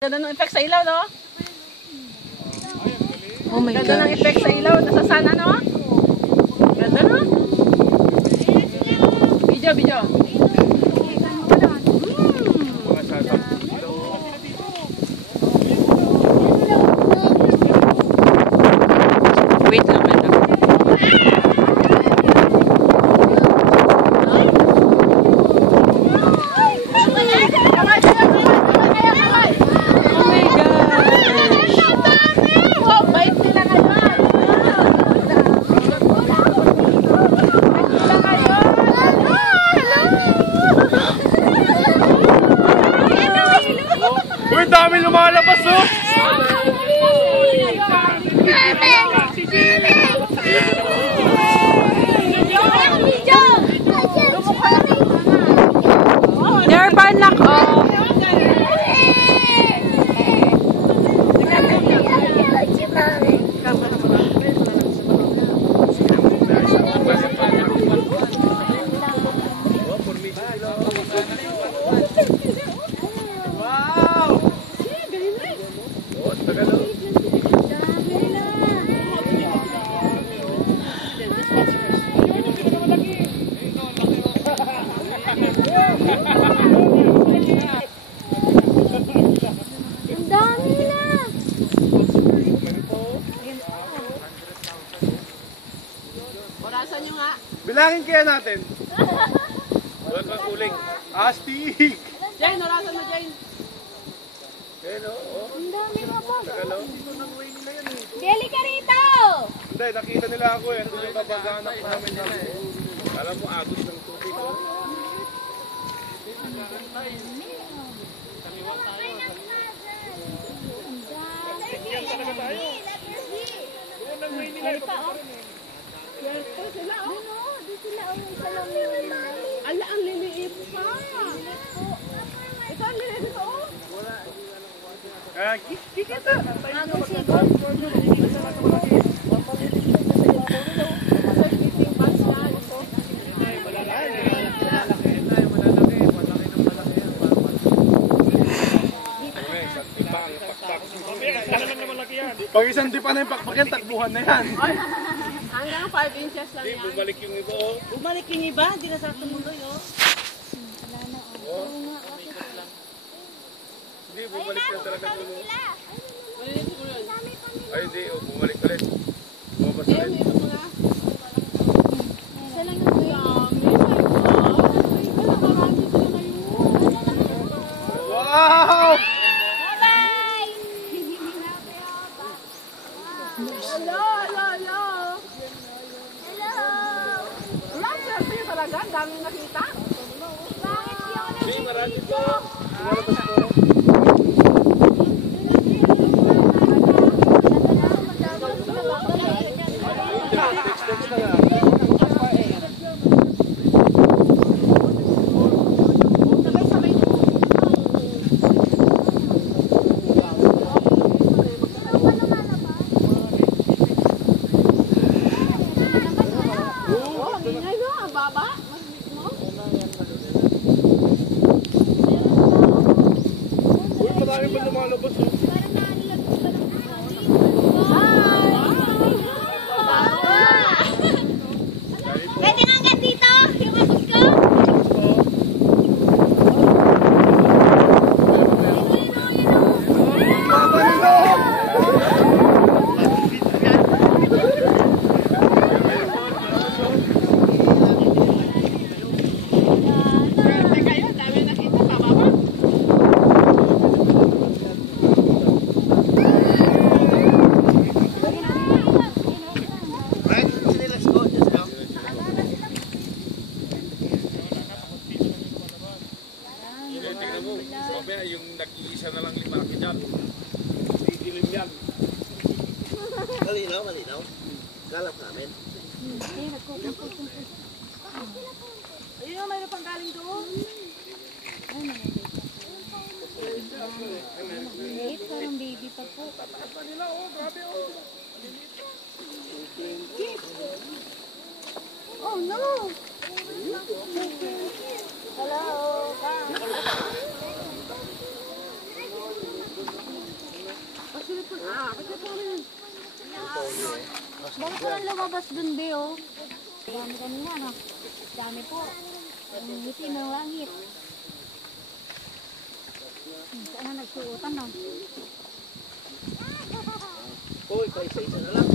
Ganda ng effect sa ilaw, no? Oh my God. Ganda ng effect sa ilaw. Nasa sana, no? Ganda, no? Video. Wait lang, madam. Uy, dami lumalabas, oh! They're panlak, oh. Orasan nyo nga. Bilangin kaya natin. Wala kang kuling. Astig! Jane, orasan mo, Jane. Hello, oh. Ang dami mo po. Hello. Deli ka rito! Hindi, nakita nila ako eh. Doon yung kapag-anak namin na. Alam mo, agos ng tubig. Ala, ang liliit pa. Ito ang liliit ito, oh. Kikita. Agong sigod. Pag isang di pa na yung pakpakin, takbuhan na yan. Hanggang 5 inches lang yan. Bumalik yung iba, oh. Bumalik yung iba, hindi na sa tumuloy, oh. Hindi, bumalik na talaga yung ulo. Malilit ko yun. Ay, hindi, oh, bumalik ulit. Bumabas ulit. Ayun, ito mga. Isa lang yung kuya. Wow! Hello. Wala, swerte nyo talaga. Ang daming nakita. Hindi, marami po. Lumalabas po. Text na nga. Uy, marami pa lumalabas, oh. Pwede nga hanggang dito, yung abot ko. Tingnan mo, mamaya yung nag-iisa na lang limaki dyan. Didilim yan. Malinaw. Galap namin. Ayun, mayroon pang galing doon. Maliit, parang baby pa po. Oh no! Hello! Bakit ito rin? Bakit walang lumabas dun, Be, oh? Dami kanina, no? Dami po. Ang itim ng langit. Saan na nagsuotan, no? Uy, pa isa-isa na lang.